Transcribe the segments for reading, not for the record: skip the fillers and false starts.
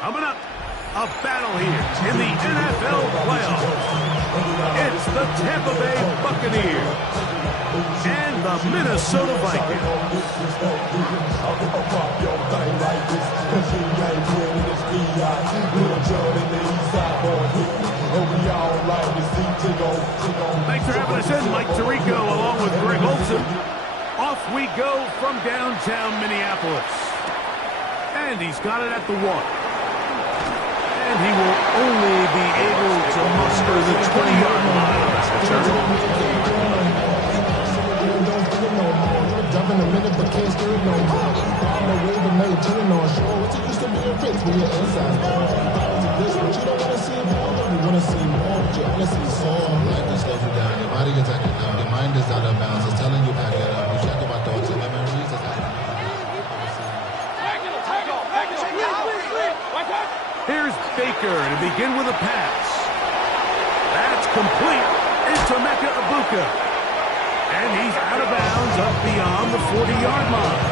Coming up, a battle here in the NFL playoffs. It's the Tampa Bay Buccaneers and the Minnesota Vikings. Thanks for having us in, Mike Tirico, along with Greg Olson. Off we go from downtown Minneapolis. And he's got it at the 1. And he will only be able to muster the 20-yard line on this return. Jump in a minute, but can't stir it no more. I'm the way to make turn on show. It's used to be a fix when you're inside. This, but you don't want to see more. You want to see more, but you want to see some. Life just slows you down. Your body gets acting down. Your mind is out of bounds. It's telling you back it up. You check about thoughts and memories. Here's Baker to begin with a pass. That's complete into Mecca Ibuka. And he's out of bounds up beyond the 40-yard line.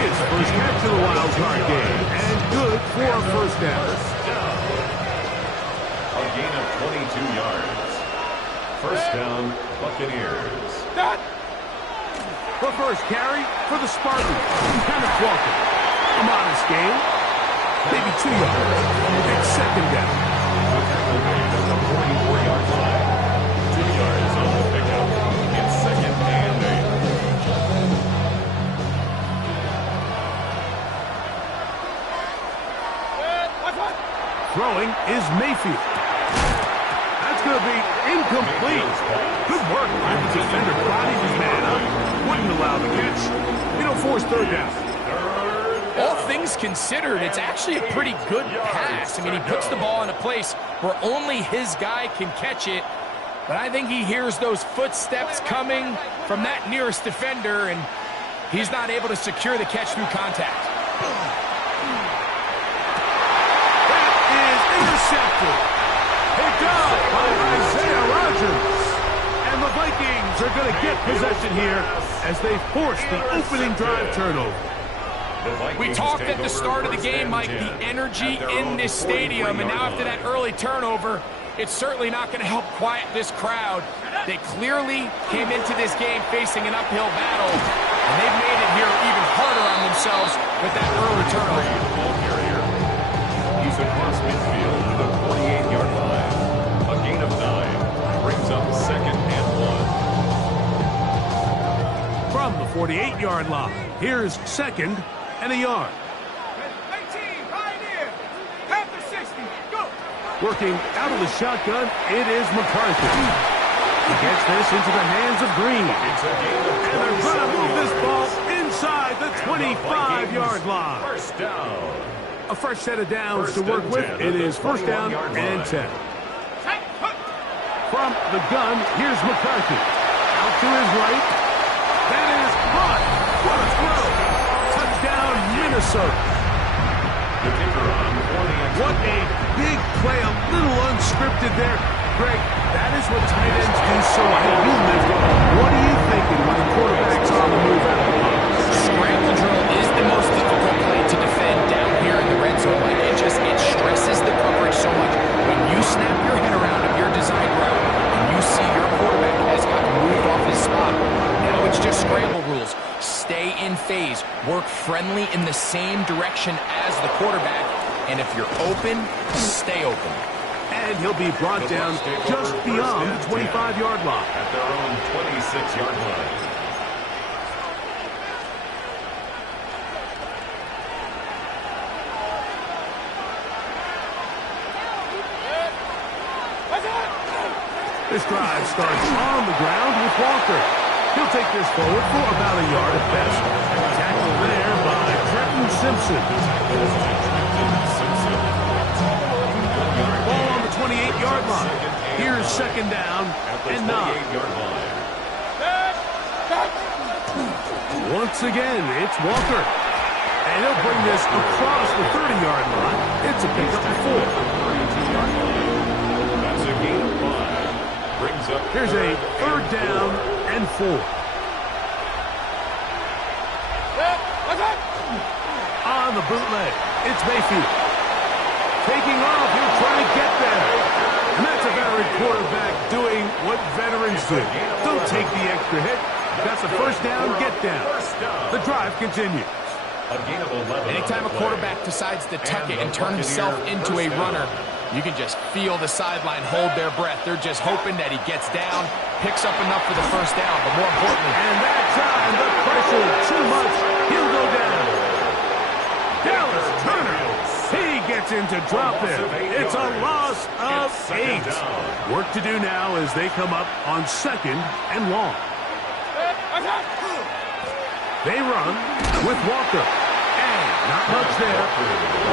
His first catch of the wild card game. And good for a first down. A gain of 22 yards. First down, Buccaneers. The first carry for the Spartans. Kenneth Walker. A modest game. Maybe 2 yards. It's second down. The 44-yard line. 2 yards on the pickup. It's second and 8. Throwing is Mayfield. That's going to be incomplete. Good work by the defender. Bodied his man up. Wouldn't allow the catch. It'll force third down. All things considered, it's actually a pretty good pass. I mean, he puts the ball in a place where only his guy can catch it. But I think he hears those footsteps coming from that nearest defender, and he's not able to secure the catch through contact. That is intercepted. Picked up by Isaiah Rodgers. And the Vikings are going to get possession here as they force the opening drive turnover. We talked at the start of the game, Mike, the energy in this stadium, and now after that early turnover, it's certainly not going to help quiet this crowd. They clearly came into this game facing an uphill battle, and they've made it here even harder on themselves with that early turnover. He's across midfield to the 48-yard line. A gain of 9 brings up second and 1. From the 48-yard line, here's second and a yard. 18, right here. After 60, go. Working out of the shotgun, it is McCarthy. He gets this into the hands of Green. It's a gain of 27 and they're going to move this ball inside the 25-yard line. First down. A fresh set of downs to work with. It is first down and 10. From the gun, here's McCarthy. Out to his right. That is caught. What a throw. Touchdown, Minnesota. The kicker on for the extra. What a big play. A little unscripted there. Greg, that is what tight ends do so well. You lived it. What are you thinking when the quarterback's on the move out of the box? Scramble drill is the most difficult play to defend down here in the red zone. Like it stresses the coverage so much. When you snap your head around of your design route and you see your quarterback has gotten moved off his spot, now it's just scramble rules. Stay in phase. Work friendly in the same direction as the quarterback. And if you're open, stay open. And he'll be brought down just beyond the 25-yard line. At their own 26-yard line. This drive starts on the ground with Walker. He'll take this forward for about a yard at best. Tackle there by Trenton Simpson. Ball on the 28-yard line. Here's second down and 9. Once again, it's Walker. And he'll bring this across the 30-yard line. It's a pickup of 4. That's a gain of 5. Brings up Here's a third down and 4. On the bootleg, it's Mayfield. taking off. He'll try to get there. And that's a veteran quarterback doing what veterans do. Don't take the extra hit. That's a first down, get down. The drive continues. Anytime a quarterback decides to tuck it and turn himself into a runner, you can just feel the sideline hold their breath. They're just hoping that he gets down, picks up enough for the first down, but more importantly... And that time, the pressure too much. He'll go down. Dallas Turner. He gets into drop it. It's a loss of 8. Work to do now as they come up on 2nd and long. They run with Walker. And not much there.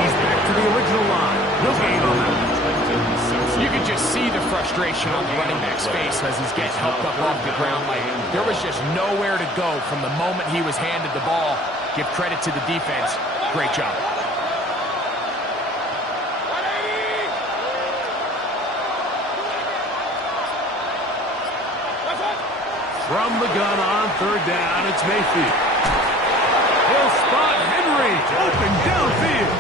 He's back to the original line. No gain on that. You can just see the frustration on the running back's face as he's getting helped up off the ground. Like there was just nowhere to go from the moment he was handed the ball. Give credit to the defense. Great job. From the gun on 3rd down, it's Mayfield. He'll spot Henry open downfield.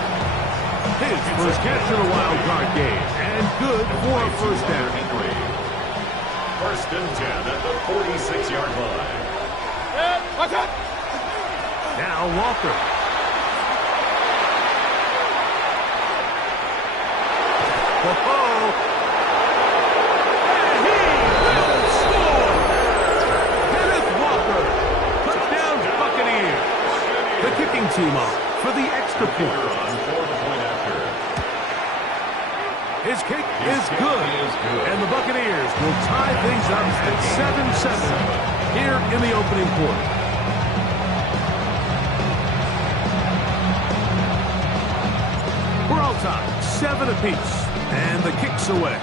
His first catch in a wild card game, and good for a first down. 1st and 10 at the 46-yard line. Now Walker. Oh, kicking team off for the extra point. His kick is good. And the Buccaneers will tie things up at 7-7 here in the opening quarter. We're all tied, 7 apiece, and the kick's away.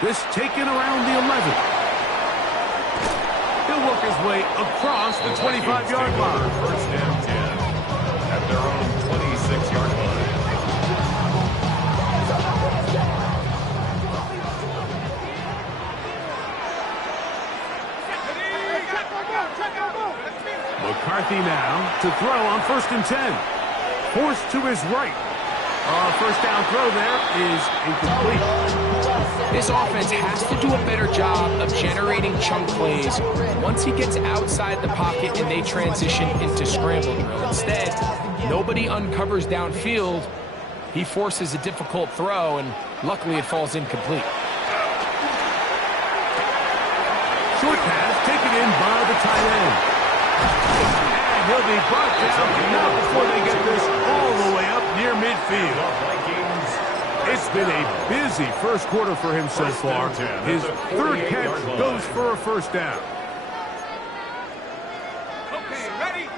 This taken around the 11. He'll work his way across the 25-yard line. 1st and 10 at their own 26-yard line. McCarthy now to throw on 1st and 10. Forced to his right. First down throw there is incomplete. This offense has to do a better job of generating chunk plays once he gets outside the pocket and they transition into scramble drill. Instead, nobody uncovers downfield. He forces a difficult throw, and luckily it falls incomplete. Short pass taken in by the tight end. And he'll be brought down now before they get this all the way up near midfield. It's been a busy first quarter for him so far. His 3rd catch goes for a first down. Okay, ready?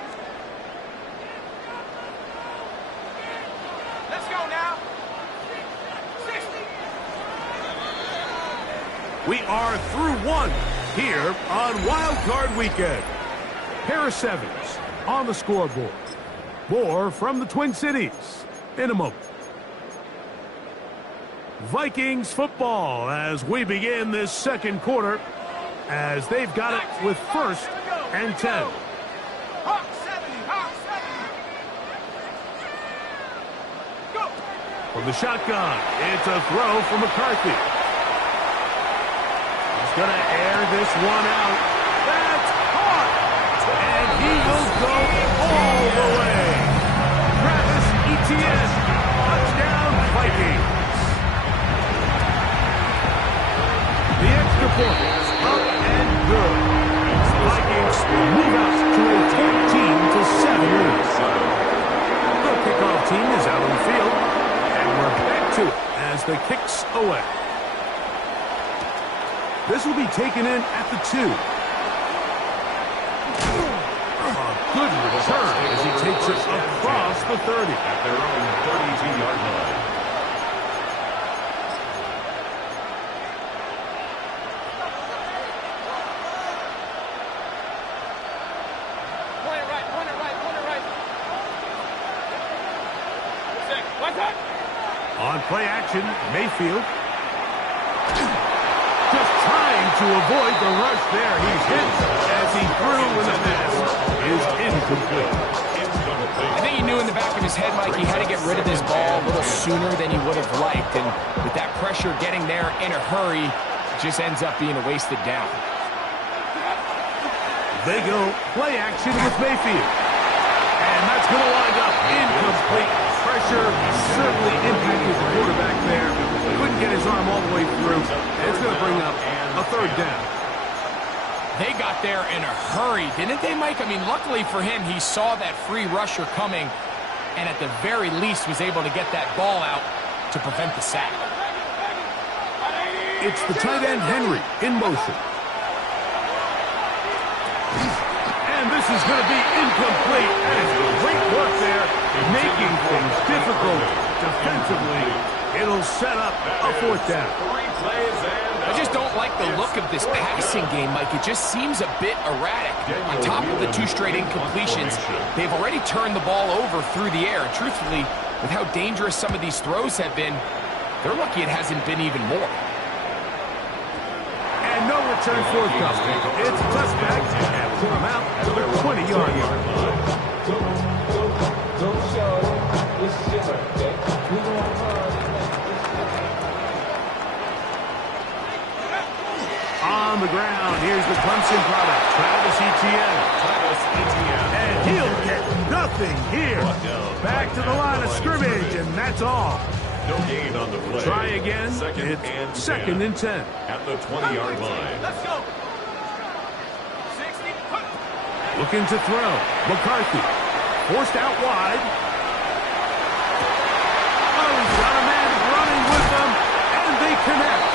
Let's go now. 60. We are through 1 here on Wild Card Weekend. Harris Evans on the scoreboard. More from the Twin Cities in a moment. Vikings football as we begin this 2nd quarter as they've got it with 1st and 10. Hawk 70, Hawk 70. Go. From the shotgun, it's a throw from McCarthy. He's going to air this one out. That's caught! And he will go all the way. Travis Etienne, touchdown Vikings. The extra point is up and good. The Vikings move out to a 14-7 lead. The kickoff team is out on the field, and we're back to it as the kick's away. This will be taken in at the 2. A good return as he takes it across the 30. At their own 32-yard line. On play action, Mayfield. Just trying to avoid the rush there. He's hit as he threw when the pass is incomplete. I think he knew in the back of his head, Mike. He had to get rid of this ball a little sooner than he would have liked. And with that pressure getting there in a hurry, it just ends up being a wasted down. They go play action with Mayfield. And that's going to wind up incomplete. Pressure certainly impacted the quarterback there. Couldn't get his arm all the way through. And it's going to bring up a third down. They got there in a hurry, didn't they, Mike? I mean, luckily for him, he saw that free rusher coming and at the very least was able to get that ball out to prevent the sack. It's the tight end, Henry, in motion. And this is going to be incomplete. And great work there, making things difficult defensively. It'll set up a fourth down. I just don't like the look of this passing game, Mike. It just seems a bit erratic. On top of the 2 straight incompletions, they've already turned the ball over through the air. And truthfully, with how dangerous some of these throws have been, they're lucky it hasn't been even more. And no return forthcoming. It's a touchback and pull him out to the 20-yard line. On the ground, here's the Clemson product, Travis Etienne. And he'll get nothing here. Back to the line of scrimmage, and that's all. No gain on the play. Try again. It's second and 10. At the 20-yard line. Let's go. 60. Looking to throw. McCarthy. Forced out wide. Oh, he's got a man running with them, and they connect.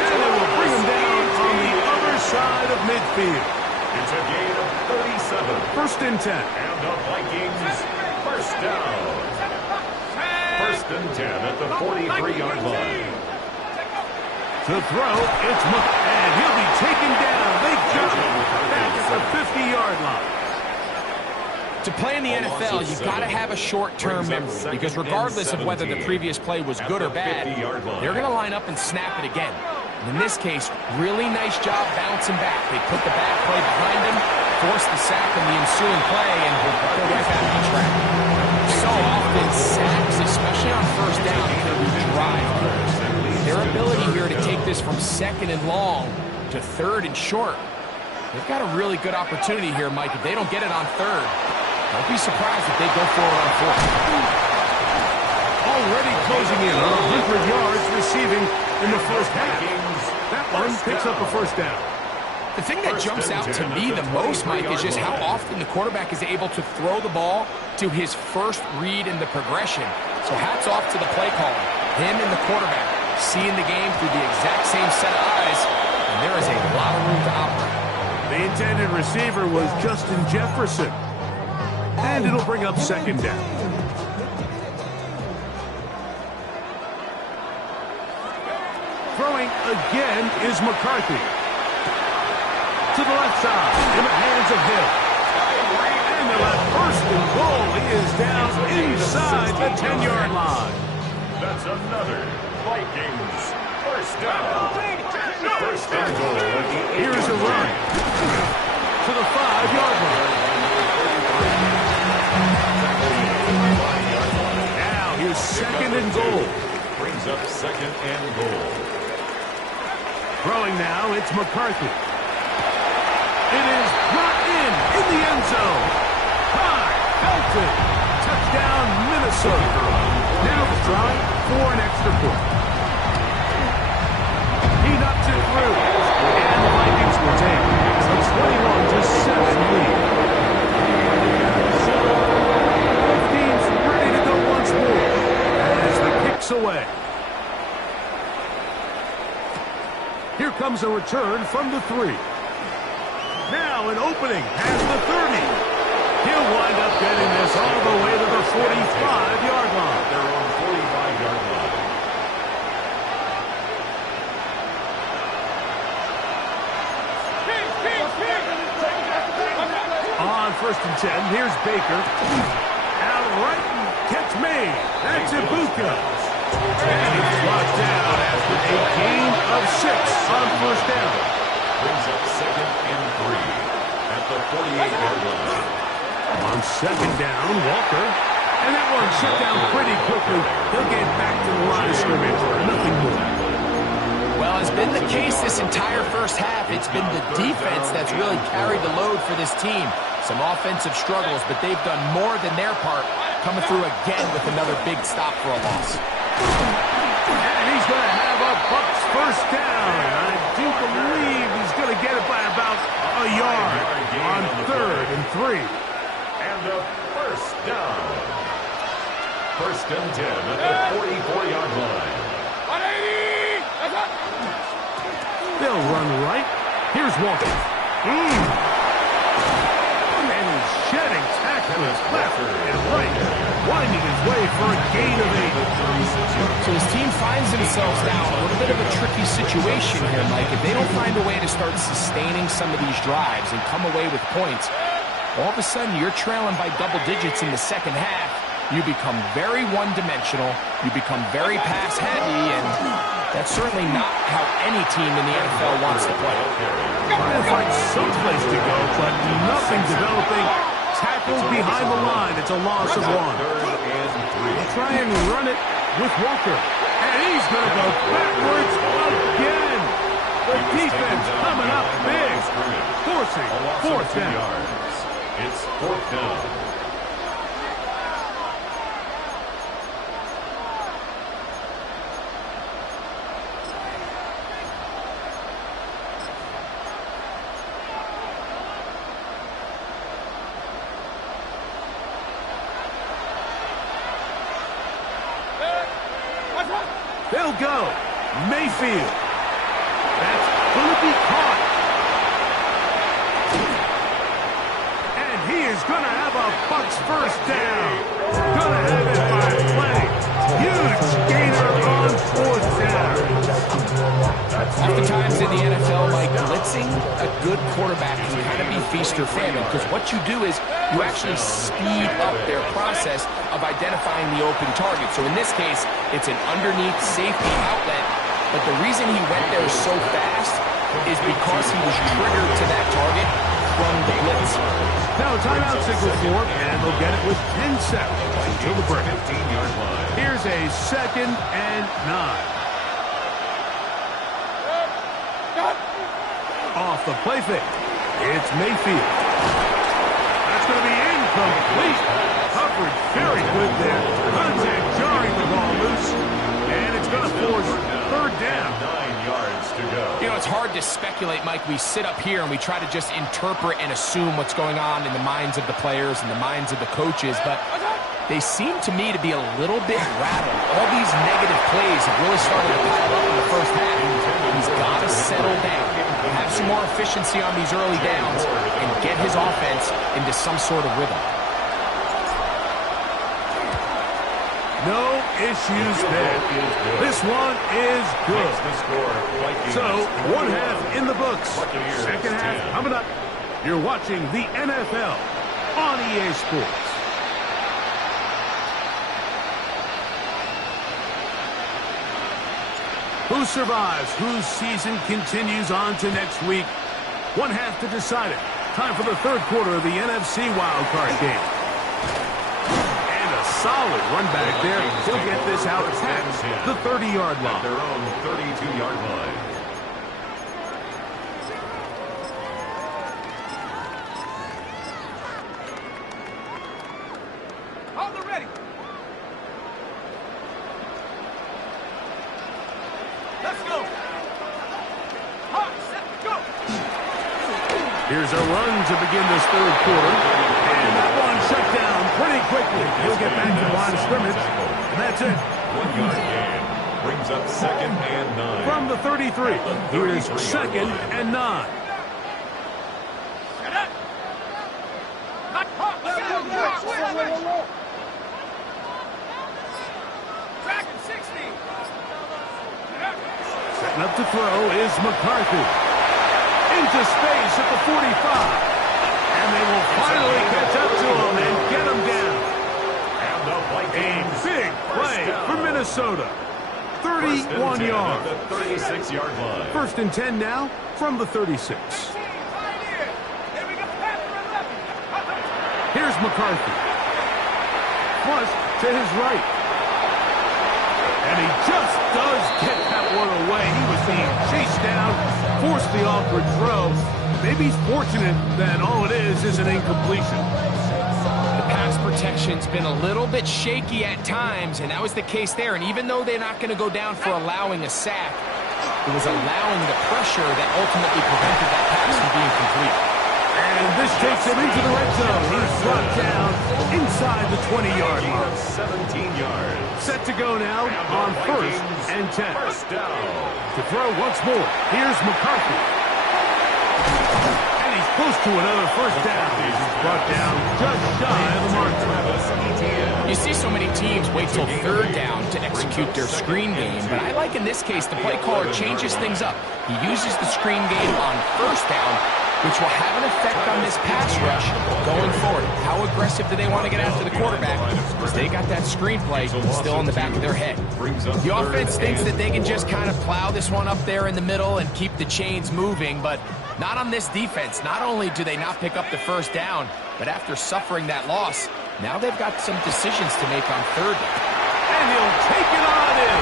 And they will bring him down on the other side of midfield. It's a gain of 37. First and 10. And the Vikings first down. First and 10 at the 43-yard line. To throw, it's and he'll be taken down. They got him back at the 50-yard line. To play in the NFL, you've got to have a short-term memory because regardless of whether the previous play was good or bad, they're going to line up and snap it again. And in this case, really nice job bouncing back. They put the bad play behind them, forced the sack in the ensuing play, and they're right back on track. So often, sacks, especially on first down, can be drive. Their ability here to take this from second and long to third and short, they've got a really good opportunity here, Mike. If they don't get it on third, don't be surprised if they go for it on fourth. Already closing in on 100 yards receiving in the first half. That one picks up a first down. The thing that jumps out to me the most, Mike, is just how often the quarterback is able to throw the ball to his first read in the progression. So hats off to the play caller. Him and the quarterback seeing the game through the exact same set of eyes, and there is a lot of room to operate. The intended receiver was Justin Jefferson. And it'll bring up second down. Throwing again is McCarthy. To the left side, in the hands of Hill. And the left first and goal. He is down inside the 10-yard line. That's another Vikings first down. First and goal. Here's a run to the 5-yard line. Now here's second and goal. Brings up second and goal. Throwing now, it's McCarthy. It is brought in the end zone. High, belted. Touchdown, Minnesota. Now the try for an extra point. He knocks it through. And the Vikings will take a 21-7 lead. Both teams ready to go once more as the kick's away. Here comes a return from the 3. Now an opening past the 30. He'll wind up getting this all the way to the 45-yard line. They're on 45-yard line. On first and 10, here's Baker. Out right, catch made. That's Ibuka. And he's brought down after a gain of 6 on first down. Brings up second and 3 at the 48-yard line. On second down, Walker. And that one shut down pretty quickly. He'll get back to the line of scrimmage. Nothing more. Well, it's been the case this entire first half. It's been the defense that's really carried the load for this team. Some offensive struggles, but they've done more than their part, coming through again with another big stop for a loss. And he's going to have a Bucs first down. I do believe he's going to get it by about a yard on 3rd and 3. And a first down. First and 10 at the 44-yard line. 180! That's up! They'll run right. Here's Walker. And he's shedding tackles left and right, winding his way for a gain of 8. So his team finds themselves now in a little bit of a tricky situation here, Mike. If they don't find a way to start sustaining some of these drives and come away with points, all of a sudden you're trailing by double digits in the second half. You become very one-dimensional. You become very pass-heavy, and that's certainly not how any team in the NFL wants to play. Trying to find some place to go, but nothing developing. Tackled behind the line. It's a loss of 1. They'll try and run it with Walker. And he's going to go backwards again. The defense coming up big. Forcing 4th down. It's 4th down. They'll go. Mayfield. That's going to be caught. And he is going to have a Bucs first down. Going to have it by plenty. Huge gainer on 4th down. Oftentimes in the NFL, like blitzing a good quarterback can kind of be feast or famine, because what you do is you actually speed up their process of identifying the open target. So in this case, it's an underneath safety outlet, but the reason he went there so fast is because he was triggered to that target from the blitz. Now a timeout signal for him, and they'll get it with 10 seconds until the break. 15-yard line. Here's a 2nd and 9. Off the play fake. It's Mayfield. That's going to be incomplete. Coverage very good there. Contact jarring the ball loose. And it's going to force 3rd down. 9 yards to go. You know, it's hard to speculate, Mike. We sit up here and we try to just interpret and assume what's going on in the minds of the players and the minds of the coaches, but they seem to me to be a little bit rattled. All these negative plays have really started to pile up in the first half. He's got to settle down, have some more efficiency on these early downs, and get his offense into some sort of rhythm. No issues there. This one is good. So, 1 half in the books. 2nd half coming up. You're watching the NFL on EA Sports. Who survives? Whose season continues on to next week? 1 half to decide it. Time for the 3rd quarter of the NFC wildcard game. And a solid run back there. He'll get this out past the 30-yard line. Their own 32-yard line. Hold it ready. Let's go. Hot, set, go. Here's a run to begin this 3rd quarter. And that one shut down pretty quickly. He'll get back to the line of scrimmage. And that's it. 1-yard gain. Brings up 2nd and 9. From the 33, here's 2nd and 9. Set up. Not hot. Let's go. Dragon 60. Set up. Setting up to throw is McCarthy. Into space at the 45. And they will finally catch up to him and get him down. And the Vikings. A big play for Minnesota. 31 yards. At the 36-yard line. 1st and 10 now from the 36. Right here. Here we go. After 11. Here's McCarthy. flush to his right. And he just does get that one away. He was being chased down, forced the awkward throw. Maybe he's fortunate that all it is an incompletion. The pass protection's been a little bit shaky at times, and that was the case there. And even though they're not going to go down for allowing a sack, it was allowing the pressure that ultimately prevented that pass from being complete. And this takes him into the red zone. He's brought down inside the 20-yard line. 17 yards. Set to go now on 1st and 10. First down. To throw once more, here's McCarthy. And he's close to another first down. He's brought down just shy of the mark. You see so many teams wait till 3rd down to execute their screen game, but I like in this case the play caller changes things up. He uses the screen game on 1st down, which will have an effect on this pass rush going forward. How aggressive do they want to get after the quarterback? Because they got that screenplay still in the back of their head. The offense thinks that they can just kind of plow this one up there in the middle and keep the chains moving, but not on this defense. Not only do they not pick up the 1st down, but after suffering that loss, now they've got some decisions to make on 3rd down. And he'll take it on in.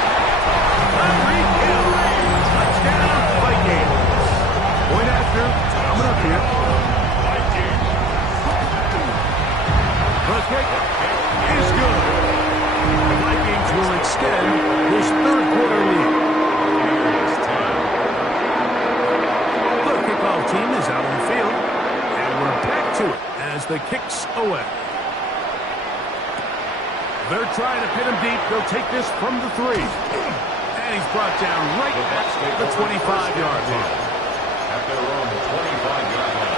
Tyreek Hill. Touchdown, Vikings. Point after, coming up here. The kick is good. The Vikings will extend this 3rd quarter lead. The kickoff team is out on the field, and we're back to it as the kick's away. They're trying to pin him deep. They'll take this from the 3. And he's brought down right at the 25-yard line. After on the 25-yard line.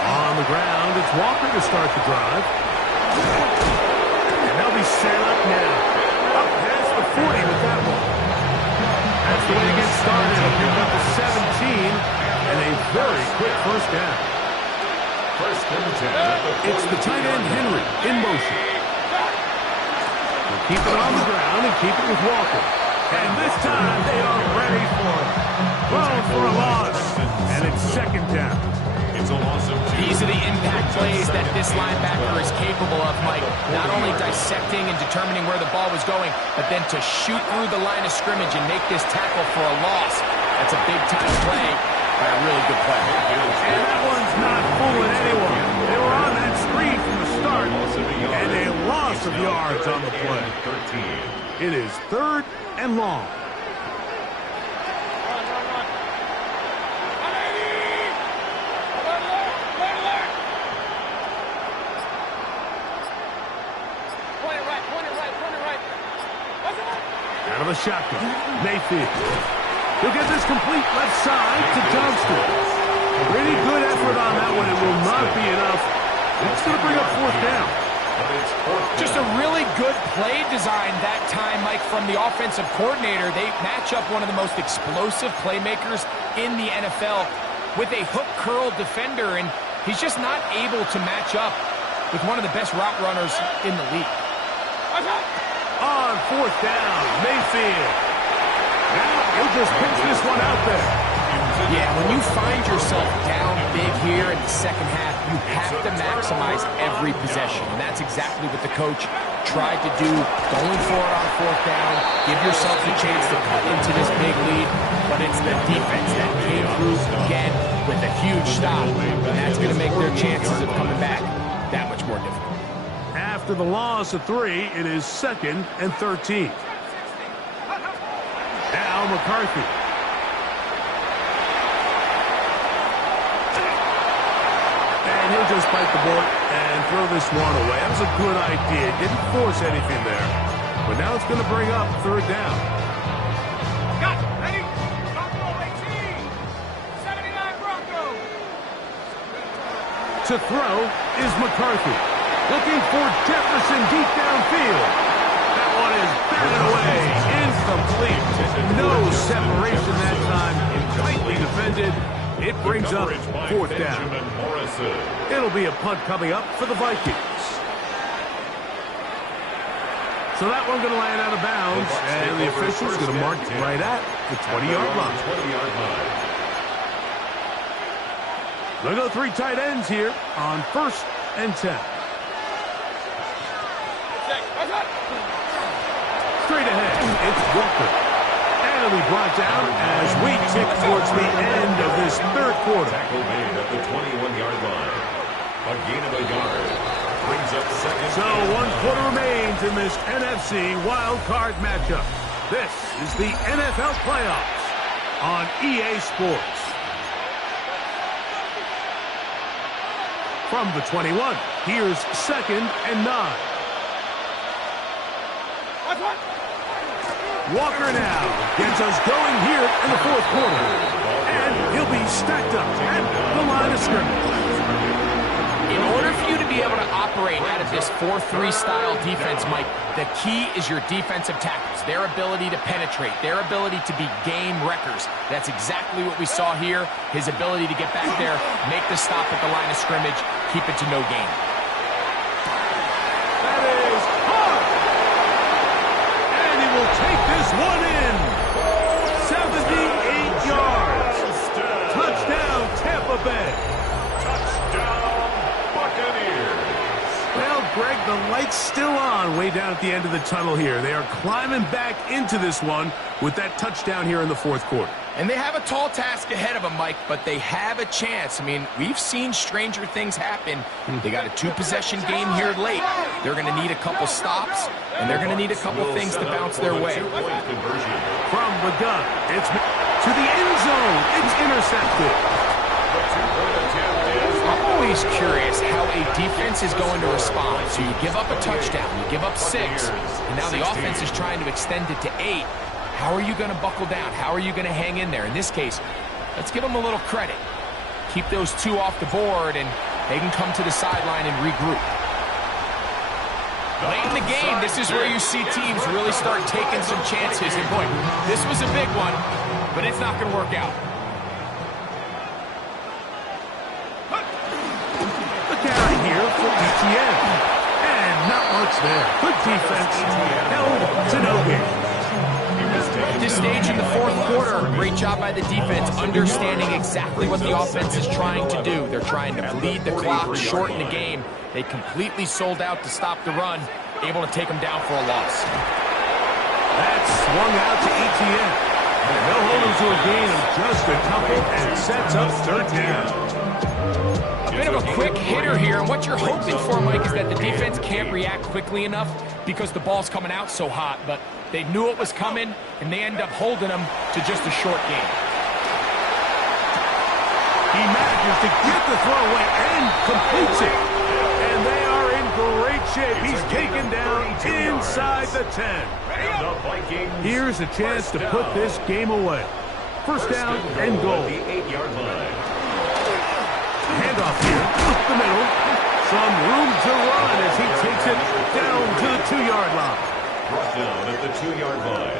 On the ground, it's Walker to start the drive. And they'll be set up now. Up past the 40 with that one. That's the way to get started. Pick up the 17 and a very quick first down. First and 10. It's the tight end Henry in motion. They'll keep it on the ground and keep it with Walker. And this time they are ready for it. Thrown for a loss. And it's 2nd down. It's a loss of 2. These are the impact plays that this linebacker is capable of, Mike. Not only dissecting and determining where the ball was going, but then to shoot through the line of scrimmage and make this tackle for a loss. That's a big-time play by a really good player. And that one's not fooling anyone. They were on that screen from the start, and a loss of yards on the play. 13. It is 3rd and long. Out of the shotgun, Mayfield. He'll get this complete left side to Johnston. Pretty good effort on that one. It will not be enough. It's going to bring up 4th down. Just a really good play design that time, Mike, from the offensive coordinator. They match up one of the most explosive playmakers in the NFL with a hook curl defender, and he's just not able to match up with one of the best route runners in the league. On 4th down, Mayfield. Now he'll just pitch this one out there. Yeah, when you find yourself down big here in the second half, you have to maximize every possession. And that's exactly what the coach tried to do, going for it on 4th down, give yourself the chance to cut into this big lead. But it's the defense that came through again with a huge stop. And that's going to make their chances of coming back that much more difficult. After the loss of 3, it is 2nd and 13. Now McCarthy. And he'll just bite the bullet and throw this one away. That was a good idea. Didn't force anything there. But now it's going to bring up 3rd down. Got it. Ready? Bronco 18. 79 Bronco. To throw is McCarthy. Looking for Jefferson deep downfield. That one is batted away. Incomplete. No separation that time. Tightly defended. It brings up 4th down. It'll be a punt coming up for the Vikings. So that one going to land out of bounds. And the officials going to mark it right at the 20-yard line. 20-yard line. They'll go three tight ends here on 1st and 10. Straight ahead, it's Walker. And it'll be brought down as we tick towards the end of this third quarter. Tackle made at the 21-yard line. A gain of a yard. Brings up second. So 1 quarter remains in this NFC wild card matchup. This is the NFL playoffs on EA Sports. From the 21, here's 2nd and 9. Walker now gets us going here in the 4th quarter. And he'll be stacked up at the line of scrimmage. In order for you to be able to operate out of this 4-3 style defense, Mike, the key is your defensive tackles, their ability to penetrate, their ability to be game wreckers. That's exactly what we saw here, his ability to get back there, make the stop at the line of scrimmage, keep it to no gain. That is hard. And he will take this one in. 78 yards. Touchdown, Tampa Bay. Well, Greg, the light's still on way down at the end of the tunnel here. They are climbing back into this one with that touchdown here in the 4th quarter. And they have a tall task ahead of them, Mike, but they have a chance. I mean, we've seen stranger things happen. They got a 2-possession game here late. They're going to need a couple stops, and they're going to need a couple things to bounce their way. From the gun, it's to the end zone. It's intercepted. I'm always curious how a defense is going to respond. So you give up a touchdown, you give up 6, and now the offense is trying to extend it to 8. How are you going to buckle down? How are you going to hang in there? In this case, let's give them a little credit. Keep those 2 off the board, and they can come to the sideline and regroup. Late in the game, this is where you see teams really start taking some chances. And boy, this was a big one, but it's not going to work out. Here for ETN. And not much there. Good defense. Held to no gain. At this stage in the 4th quarter, great job by the defense, understanding exactly what the offense is trying to do. They're trying to bleed the clock, shorten the game. They completely sold out to stop the run, able to take them down for a loss. That's swung out to ETN. And they'll hold him to a gain of just a couple and sets up 3rd down. A bit of a quick hitter here, and what you're hoping for, Mike, is that the defense can't react quickly enough because the ball's coming out so hot, but they knew it was coming, and they end up holding them to just a short game. He manages to get the throw away and completes it. And they are in great shape. He's taken down inside the 10. Here's a chance to put this game away. 1st down and goal. The 8-yard line. Handoff here, up the middle. Some room to run as he takes it down to the 2-yard line. Brought down at the 2-yard line.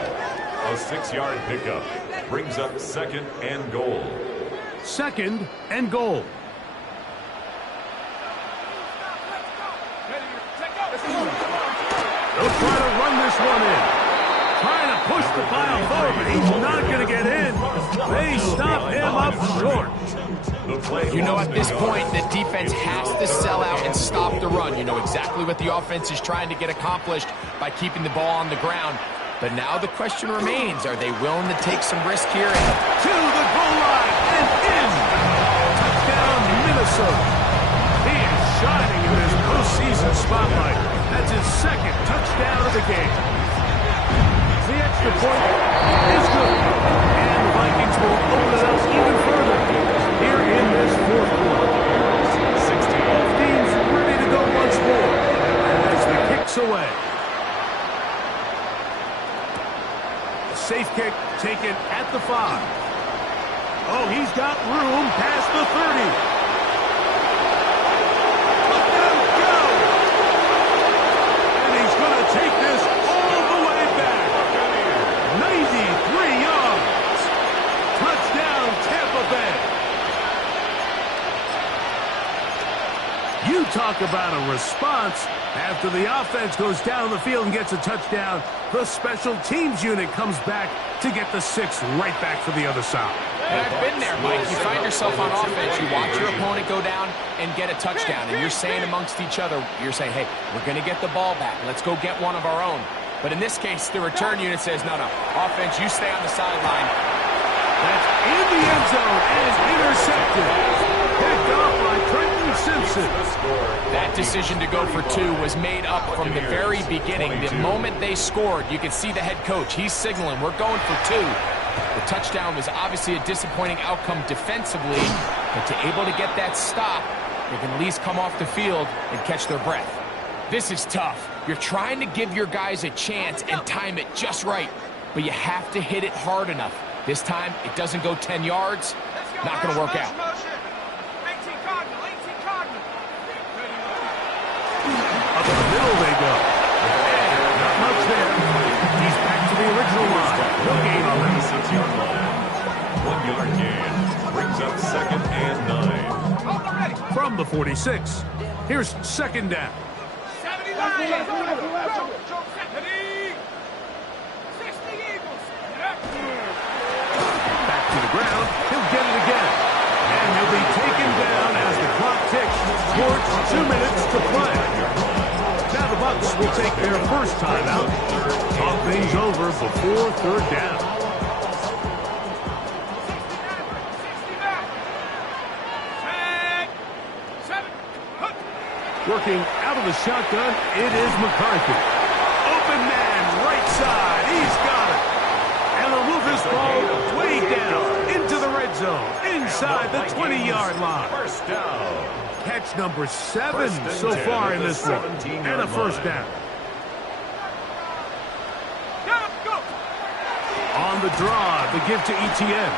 A 6-yard pickup brings up 2nd and goal. 2nd and goal. They'll try to run this one in. Trying to push the pile forward, but he's not going to get in. They stop him up short. You know, at this point, the defense has to sell out and stop the run. You know exactly what the offense is trying to get accomplished by keeping the ball on the ground. But now the question remains, are they willing to take some risk here? To the goal line and in. Touchdown, Minnesota. He is shining in this postseason spotlight. That's his 2nd touchdown of the game. The extra point is good. And the Vikings will open it up even further here in this 4th quarter. Both teams ready to go once more as the kick's away. A safe kick taken at the 5. Oh, he's got room past the 30. Let them go! And he's going to take this all the way back. 93 yards. Touchdown, Tampa Bay. Utah talk about a response. After the offense goes down the field and gets a touchdown, the special teams unit comes back to get the 6 right back for the other side. And I've been there, Mike. You find yourself on offense, you watch your opponent go down and get a touchdown, and you're saying amongst each other, you're saying, hey, we're going to get the ball back. Let's go get one of our own. But in this case, the return unit says, no, offense, you stay on the sideline. That's in the end zone and intercepted. Picked off by Trenton Simpson. That decision to go for 2 was made up from the very beginning. The moment they scored, you could see the head coach. He's signaling, we're going for 2. The touchdown was obviously a disappointing outcome defensively, but to able to get that stop, they can at least come off the field and catch their breath. This is tough. You're trying to give your guys a chance and time it just right, but you have to hit it hard enough. This time, it doesn't go 10 yards. Not going to work out. 18 Cardinal, 18 Cardinal. Up the middle they go. And not much there. He's back to the original line. No gain on that. 6-yard line. 1-yard gain. Brings up 2nd and 9. From the 46, here's 2nd down. 79. Go. 60 Eagles. Back to the ground. He'll get it again. And he'll be taken down as the clock ticks towards 2 minutes to play. Now the Bucs will take their first timeout. Talk things over before 3rd down. 7. Working out of the shotgun, it is McCarthy. Open man, right side. He's got it. And they'll move this ball way down into the red zone, inside the 20-yard line. First down. Catch number 7 so far in this one, and a first down. Go. On the draw, the give to Etienne.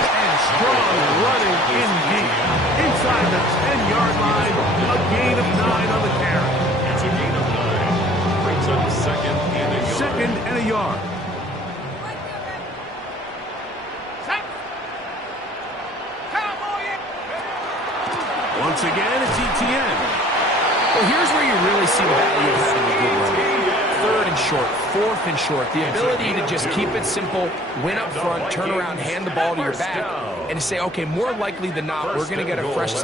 And strong running in deep. Inside the 10-yard line, a gain of 9 on the carry. It's a gain of 9. Brings up 2nd and a yard. 2nd and a yard. Once again, it's Etienne. Well, here's where you really see the value of having a good run. 3rd and short, 4th and short. The ability to just keep it simple, win up front, turn around, hand the ball to your back, and to say, okay, more likely than not, we're going to get a fresh